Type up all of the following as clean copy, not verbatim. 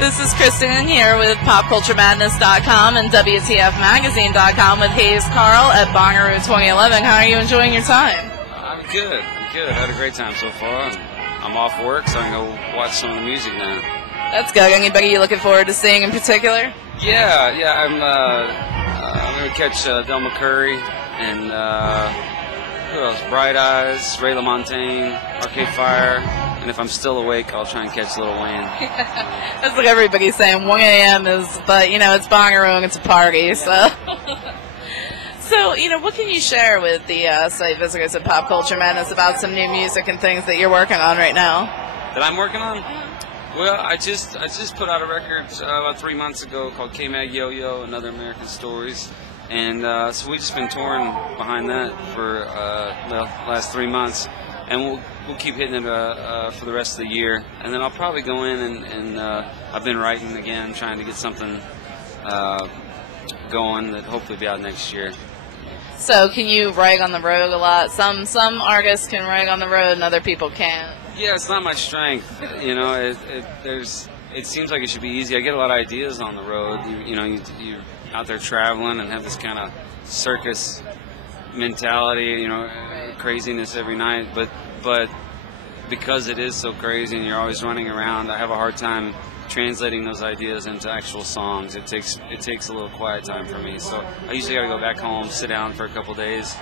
This is Kristen here with PopCultureMadness.com and WTFMagazine.com with Hayes Carll at Bonnaroo 2011. How are you enjoying your time? I'm good. I had a great time so far. I'm off work, so I can go watch some of the music now. That's good. Anybody you looking forward to seeing in particular? Yeah. I'm going to catch Del McCurry and who else? Bright Eyes, Ray LaMontagne, Arcade Fire, and if I'm still awake, I'll try and catch Lil Wayne. That's like everybody's saying. 1 a.m. but it's Bonnaroo and it's a party, so. So, what can you share with the site visitors at Pop Culture Madness about some new music and things that you're working on right now? That I'm working on? Well, I just put out a record about 3 months ago called K-Mag Yo-Yo and Other American Stories. And so we've just been touring behind that for the last 3 months. And we'll keep hitting it for the rest of the year. And then I'll probably go in and I've been writing again, trying to get something going that hopefully will be out next year. So can you write on the road a lot? Some artists can write on the road and other people can't. Yeah, it's not my strength. It seems like it should be easy. I get a lot of ideas on the road. You're out there traveling and have this kind of circus mentality, craziness every night. But because it is so crazy and you're always running around, I have a hard time translating those ideas into actual songs. It takes a little quiet time for me. So I usually got to go back home, sit down for a couple days,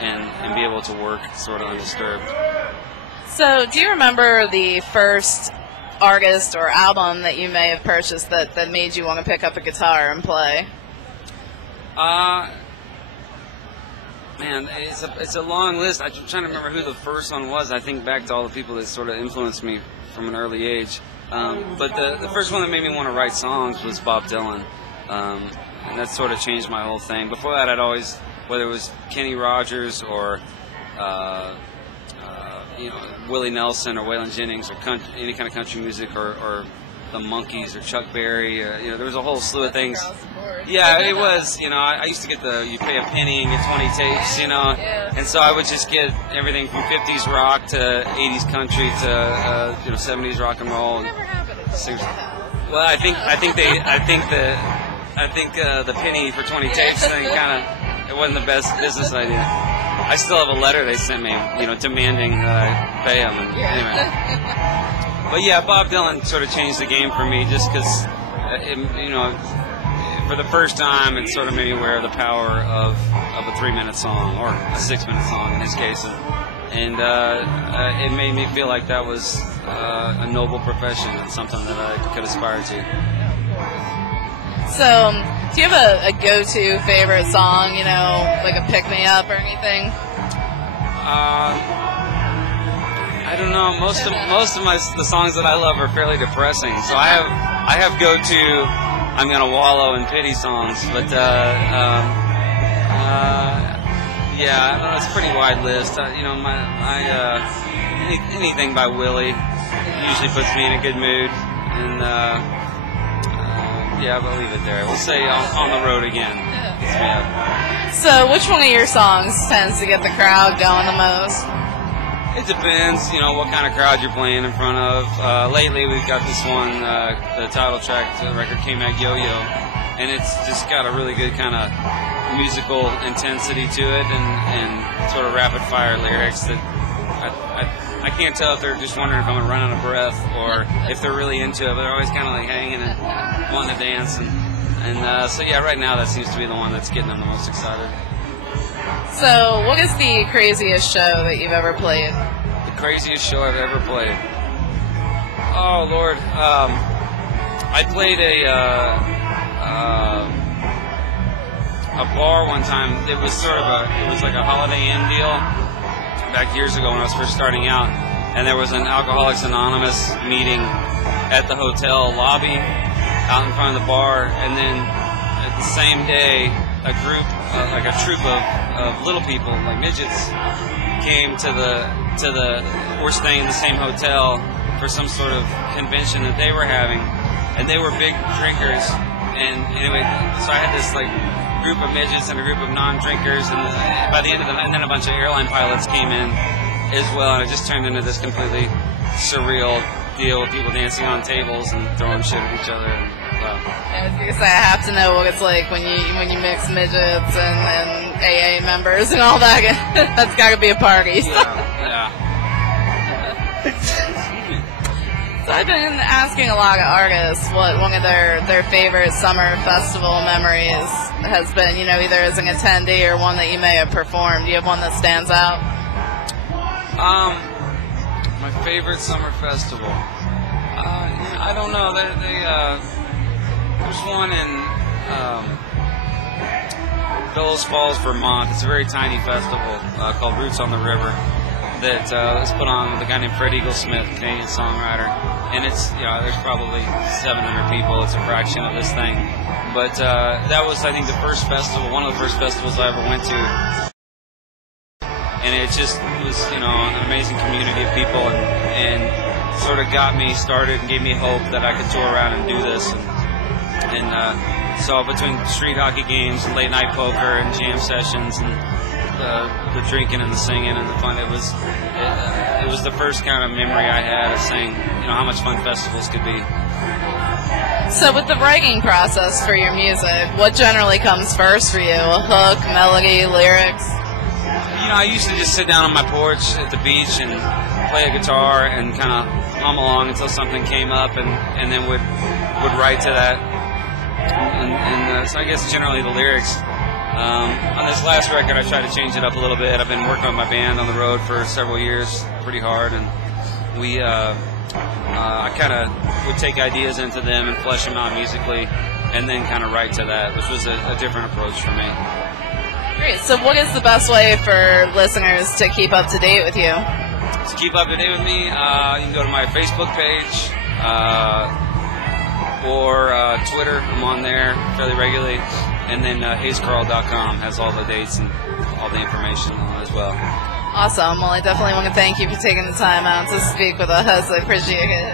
and be able to work sort of undisturbed. So do you remember the first artist or album that you may have purchased that made you want to pick up a guitar and play? Man, it's a long list. I'm trying to remember who the first one was. I think back to all the people that sort of influenced me from an early age. But the first one that made me want to write songs was Bob Dylan. And that sort of changed my whole thing. Before that, I'd always, whether it was Kenny Rogers or Willie Nelson or Waylon Jennings or any kind of country music or the Monkees or Chuck Berry, there was a whole slew of things. Yeah, it was, I used to get you pay a penny and get 20 tapes, Yeah. And so I would just get everything from 50s rock to 80s country to 70s rock and roll. Whatever happened to Well, I think the penny for 20 tapes thing it wasn't the best business idea. I still have a letter they sent me, demanding that I pay them. And anyway. But yeah, Bob Dylan sort of changed the game for me, just because, for the first time, it sort of made me aware of the power of a 3-minute song, or a 6-minute song in this case, and it made me feel like that was a noble profession and something that I could aspire to. So, do you have a go-to favorite song, like a pick-me-up or anything? I don't know. Most of the songs that I love are fairly depressing. So I have go-to I'm gonna wallow in pity songs, but yeah, I don't know, it's a pretty wide list. Anything by Willie usually puts me in a good mood, and yeah, I'll leave it there. We'll say on the road again. Yeah. So, which one of your songs tends to get the crowd going the most? It depends, what kind of crowd you're playing in front of. Lately, we've got this one, the title track to the record, K-Mag Yo-Yo, and it's just got a really good kind of musical intensity to it, and sort of rapid-fire lyrics that I can't tell if they're just wondering if I'm going to run out of breath or if they're really into it, but they're always kind of like hanging and wanting to dance. And so, yeah, right now that seems to be the one that's getting them the most excited. So, what is the craziest show that you've ever played? The craziest show I've ever played? Oh, Lord. I played a bar one time. It was like a Holiday Inn deal back years ago when I was first starting out. And there was an Alcoholics Anonymous meeting at the hotel lobby out in front of the bar. And then at the same day, a group, like a troupe of little people, like midgets, came were staying in the same hotel for some sort of convention that they were having, and they were big drinkers. And anyway, so I had this like group of midgets and a group of non-drinkers, and by the end of and then a bunch of airline pilots came in as well, and it just turned into this completely surreal deal with people dancing on tables and throwing shit at each other. And, I was gonna say, I have to know what it's like when you mix midgets and AA members and all that. That's got to be a party. Yeah. So I've been asking a lot of artists what one of their favorite summer festival memories has been. You know, either as an attendee or one that you may have performed. Do you have one that stands out? My favorite summer festival. I don't know. There's one in Bellows Falls, Vermont. It's a very tiny festival called Roots on the River that is put on with a guy named Fred Eaglesmith, Canadian songwriter. And it's, there's probably 700 people. It's a fraction of this thing. But that was, I think, the first festival, one of the first festivals I ever went to. And it was, an amazing community of people and sort of got me started and gave me hope that I could tour around and do this. And so between street hockey games and late night poker and jam sessions and the drinking and the singing and the fun, it was the first kind of memory I had of saying, how much fun festivals could be. So with the writing process for your music, what generally comes first for you? A hook, melody, lyrics? I used to just sit down on my porch at the beach and play a guitar and kind of hum along until something came up and then would write to that. And so I guess generally the lyrics. On this last record, I tried to change it up a little bit. I've been working with my band on the road for several years, pretty hard, and I kind of would take ideas into them and flesh them out musically, and then kind of write to that, which was a different approach for me. Great. So what is the best way for listeners to keep up to date with you? To keep up to date with me, you can go to my Facebook page or Twitter. I'm on there fairly regularly. And then HaysCarll.com has all the dates and all the information on it as well. Awesome. Well, I definitely want to thank you for taking the time out to speak with us. I appreciate it.